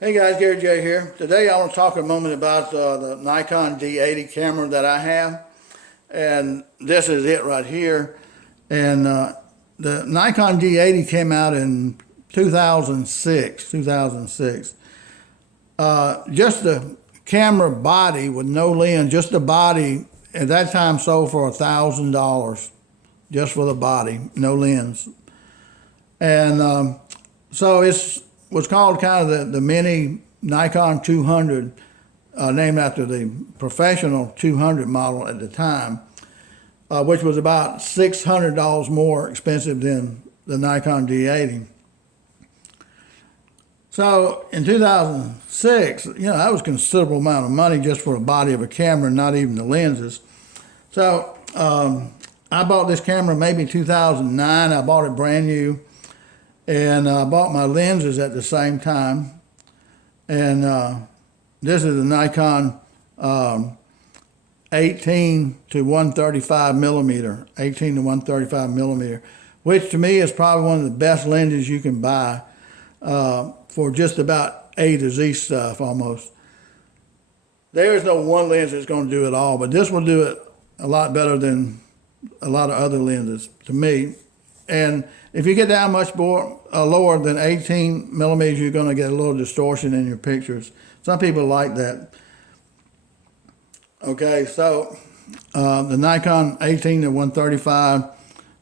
Hey guys, Gary J here. Today I want to talk a moment about the Nikon D-80 camera that I have. And this is it right here. And the Nikon D-80 came out in 2006. Just the camera body with no lens, just the body, at that time sold for $1,000 just for the body, no lens. And so it's was called kind of the mini Nikon 200, named after the professional 200 model at the time, which was about $600 more expensive than the Nikon D80. So in 2006, that was a considerable amount of money just for a body of a camera, not even the lenses. So I bought this camera maybe 2009. I bought it brand new. And I bought my lenses at the same time. And this is a Nikon 18 to 135 millimeter, which to me is probably one of the best lenses you can buy for just about A to Z stuff almost. There is no one lens that's going to do it all, but this will do it a lot better than a lot of other lenses to me. And if you get down much more lower than 18 millimeters, you're going to get a little distortion in your pictures. Some people like that. Okay, so the Nikon 18 to 135,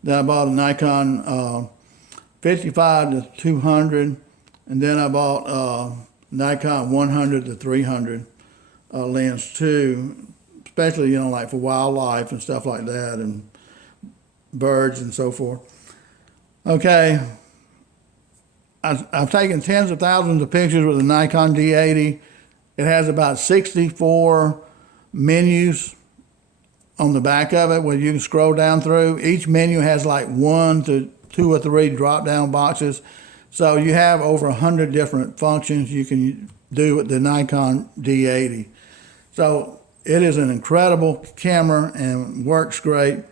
then I bought a Nikon 55 to 200, and then I bought Nikon 100 to 300 lens too, especially, like for wildlife and stuff like that, and birds and so forth. Okay, I've taken tens of thousands of pictures with the Nikon D80. It has about 64 menus on the back of it where you can scroll down through. Each menu has like 1 to 2 or 3 drop-down boxes. So you have over 100 different functions you can do with the Nikon D80. So it is an incredible camera and works great.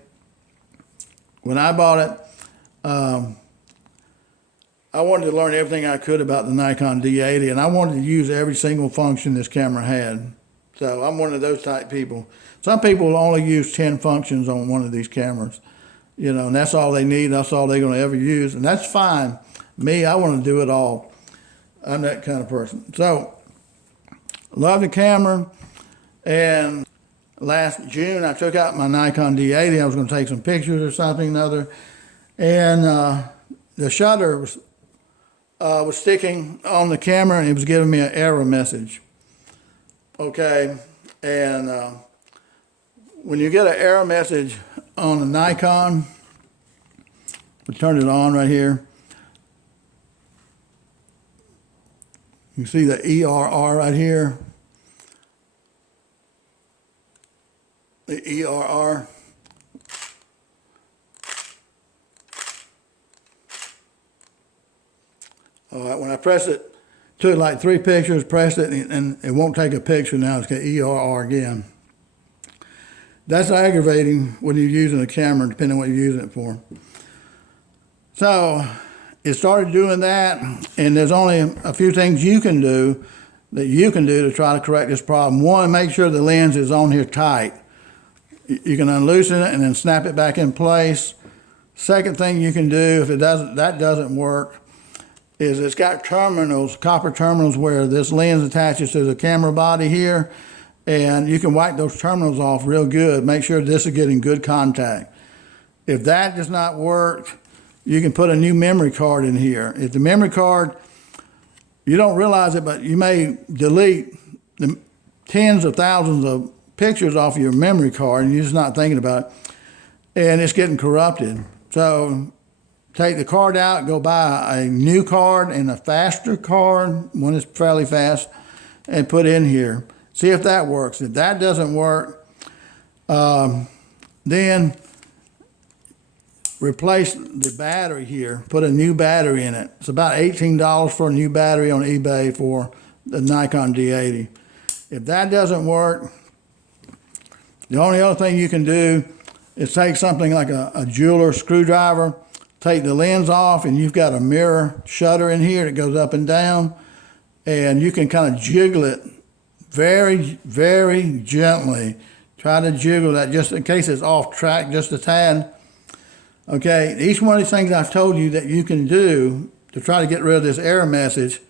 When I bought it, I wanted to learn everything I could about the Nikon D80, and I wanted to use every single function this camera had. So I'm one of those type people. Some people will only use 10 functions on one of these cameras, and that's all they need. That's all they're going to ever use, and that's fine. Me, I want to do it all. I'm that kind of person. So, love the camera, and last June I took out my Nikon D80. I was going to take some pictures or something or other. And the shutter was sticking on the camera, and it was giving me an error message. Okay, and when you get an error message on the Nikon, we turn it on right here. You see the ERR right here. The ERR. All right, when I press it, took like 3 pictures, pressed it, and it won't take a picture now. It's got ERR again. That's aggravating when you're using a camera, depending on what you're using it for. So it started doing that, and there's only a few things you can do to try to correct this problem. One, make sure the lens is on here tight. You can unloosen it and then snap it back in place. Second thing you can do, if that doesn't work, is it's got terminals, copper terminals, where this lens attaches to the camera body here, and you can wipe those terminals off real good. Make sure this is getting good contact. If that does not work, you can put a new memory card in here. If the memory card, you don't realize it, but you may delete the tens of thousands of pictures off your memory card, and you're just not thinking about it, and it's getting corrupted. So take the card out, go buy a new card and a faster card, one that's fairly fast, and put in here. See if that works. If that doesn't work, then replace the battery here. Put a new battery in it. It's about $18 for a new battery on eBay for the Nikon D80. If that doesn't work, the only other thing you can do is take something like a jeweler's screwdriver, take the lens off, and you've got a mirror shutter in here that goes up and down. and you can kind of jiggle it very, very gently. Try to jiggle that just in case it's off track just a tad. Okay, each one of these things I've told you that you can do to try to get rid of this error message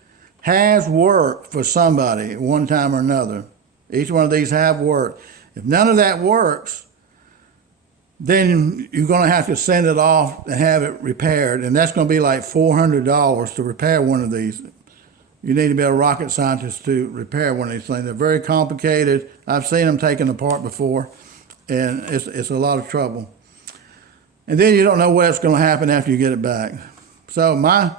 has worked for somebody at one time or another. Each one of these have worked. If none of that works, then you're going to have to send it off and have it repaired, and that's going to be like $400 to repair one of these. You need to be a rocket scientist to repair one of these things. They're very complicated. I've seen them taken apart before, and it's a lot of trouble. And then you don't know what's going to happen after you get it back. So my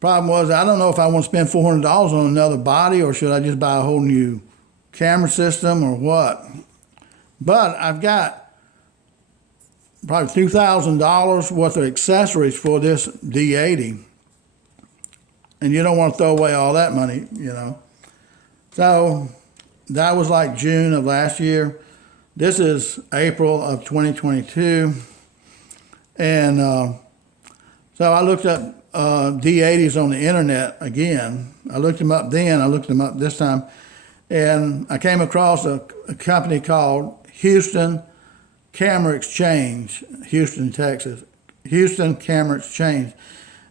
problem was, I don't know if I want to spend $400 on another body, or should I just buy a whole new camera system, or what? But I've got probably $2,000 worth of accessories for this D-80. And you don't want to throw away all that money, you know. So that was like June of last year. This is April of 2022. And so I looked up D-80s on the internet again. I looked them up then, I looked them up this time. And I came across a company called Houston Camera Exchange, Houston, Texas. Houston Camera Exchange.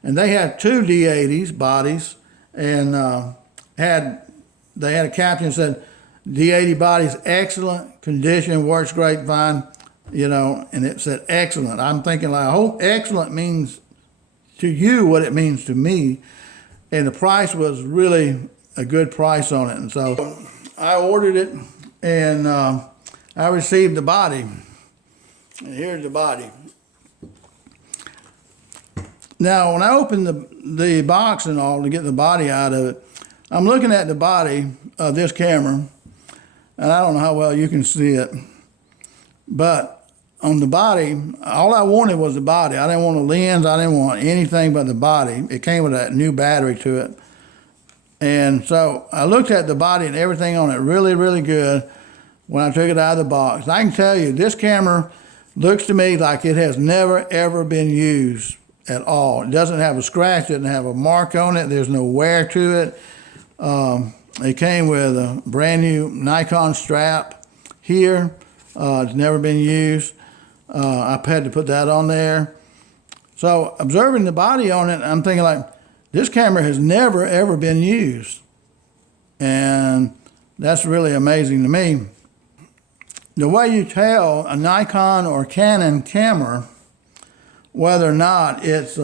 And they had two D-80s bodies, and they had a caption that said, D-80 body's excellent condition, works great, fine, you know, and it said excellent. I'm thinking like, I hope excellent means to you what it means to me. And the price was really a good price on it. And so I ordered it, and I received the body. And here's the body. Now, when I opened the box and all to get the body out of it, I'm looking at the body of this camera, and I don't know how well you can see it, but on the body, all I wanted was the body. I didn't want a lens. I didn't want anything but the body. It came with a new battery to it. And so I looked at the body and everything on it really, really good when I took it out of the box. I can tell you, this camera looks to me like it has never, ever been used at all. It doesn't have a scratch, doesn't have a mark on it, there's no wear to it. It came with a brand new Nikon strap here. It's never been used. I've had to put that on there. So observing the body on it, I'm thinking like, this camera has never ever been used. And that's really amazing to me. The way you tell a Nikon or Canon camera whether or not it's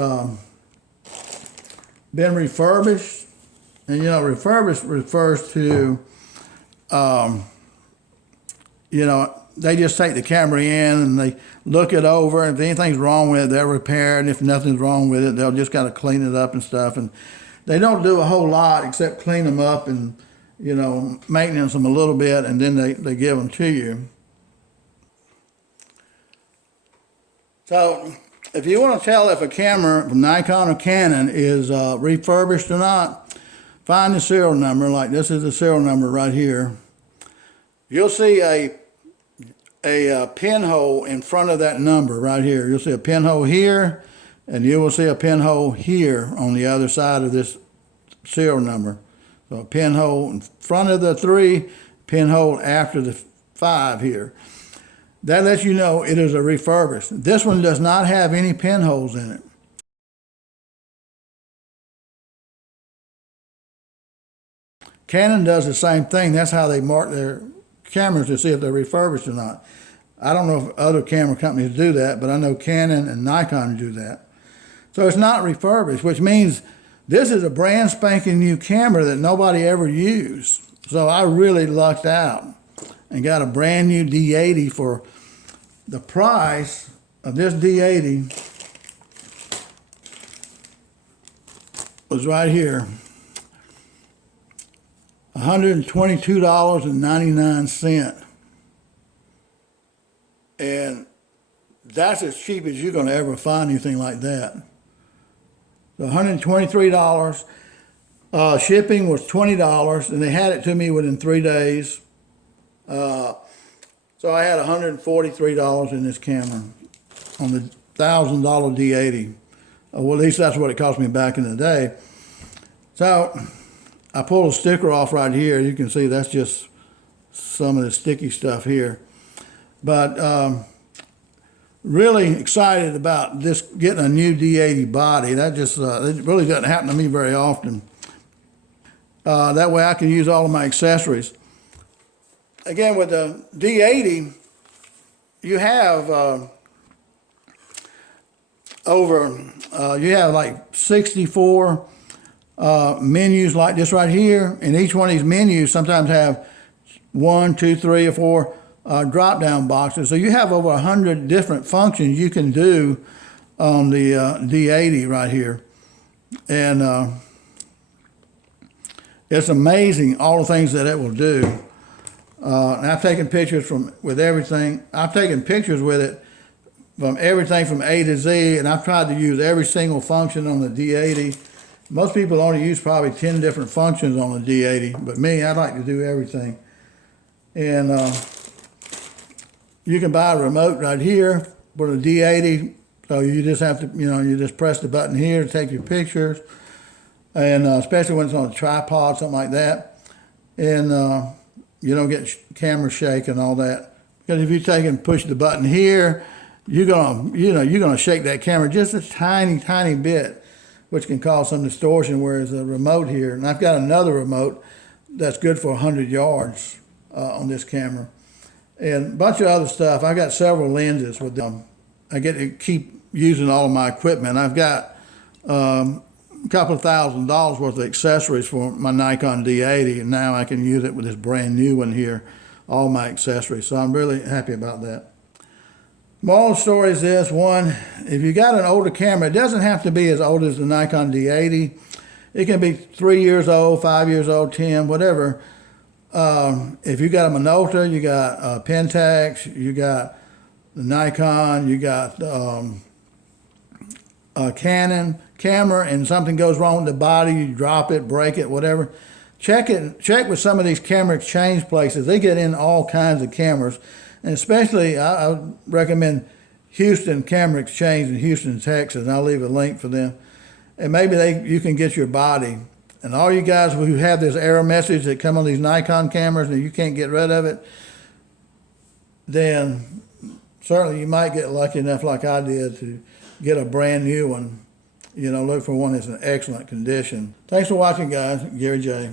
been refurbished, and you know, refurbished refers to, you know, they just take the camera in and they look it over, and if anything's wrong with it, they'll repair it, and if nothing's wrong with it, they'll just gotta clean it up and stuff, and they don't do a whole lot except clean them up and, you know, maintenance them a little bit, and then they give them to you. So if you want to tell if a camera from Nikon or Canon is refurbished or not, find the serial number. Like this is the serial number right here. You'll see a pinhole in front of that number right here. You'll see a pinhole here, and you will see a pinhole here on the other side of this serial number. So a pinhole in front of the 3, pinhole after the 5 here. That lets you know it is a refurbished. This one does not have any pinholes in it. Canon does the same thing. That's how they mark their cameras to see if they're refurbished or not. I don't know if other camera companies do that, but I know Canon and Nikon do that. So it's not refurbished, which means this is a brand spanking new camera that nobody ever used. So I really lucked out and got a brand new D-80 for the price of this D-80 was right here, $122.99. And that's as cheap as you're going to ever find anything like that. So $123. Shipping was $20, and they had it to me within 3 days. So I had $143 in this camera on the $1,000 D-80. Well, at least that's what it cost me back in the day. So I pulled a sticker off right here. You can see that's just some of the sticky stuff here. But really excited about this, getting a new D-80 body. That just, it really doesn't happen to me very often. That way I can use all of my accessories. Again, with the D-80, you have you have like 64 menus like this right here, and each one of these menus sometimes have 1, 2, 3, or 4 drop-down boxes. So you have over 100 different functions you can do on the D-80 right here. And it's amazing all the things that it will do. And I've taken pictures with everything. I've taken pictures with it from everything from A to Z, and I've tried to use every single function on the D-80. Most people only use probably 10 different functions on the D-80, but me, I like to do everything. And you can buy a remote right here for the D-80. So you just have to, you just press the button here to take your pictures. And especially when it's on a tripod, something like that. And you don't get camera shake and all that. Because if you take and push the button here, you're gonna shake that camera just a tiny, tiny bit, which can cause some distortion. Whereas the remote here, and I've got another remote that's good for 100 yards on this camera, and a bunch of other stuff. I got several lenses with them. I get to keep using all of my equipment. I've got a couple of $1,000s worth of accessories for my Nikon D-80, and now I can use it with this brand new one here, all my accessories. So I'm really happy about that. Moral of the story is this: one, if you got an older camera, it doesn't have to be as old as the Nikon D-80. It can be 3 years old, 5 years old, 10, whatever. If you got a Minolta, you got Pentax, you got the Nikon, you got a Canon camera, and something goes wrong with the body, you drop it, break it, whatever. Check with some of these camera exchange places. They get in all kinds of cameras, and especially I recommend Houston Camera Exchange in Houston, Texas. I'll leave a link for them, and maybe you can get your body. And all you guys who have this error message that come on these Nikon cameras and you can't get rid of it, then certainly you might get lucky enough, like I did, to get a brand new one. Look for one that's in excellent condition. Thanks for watching, guys. Gary J.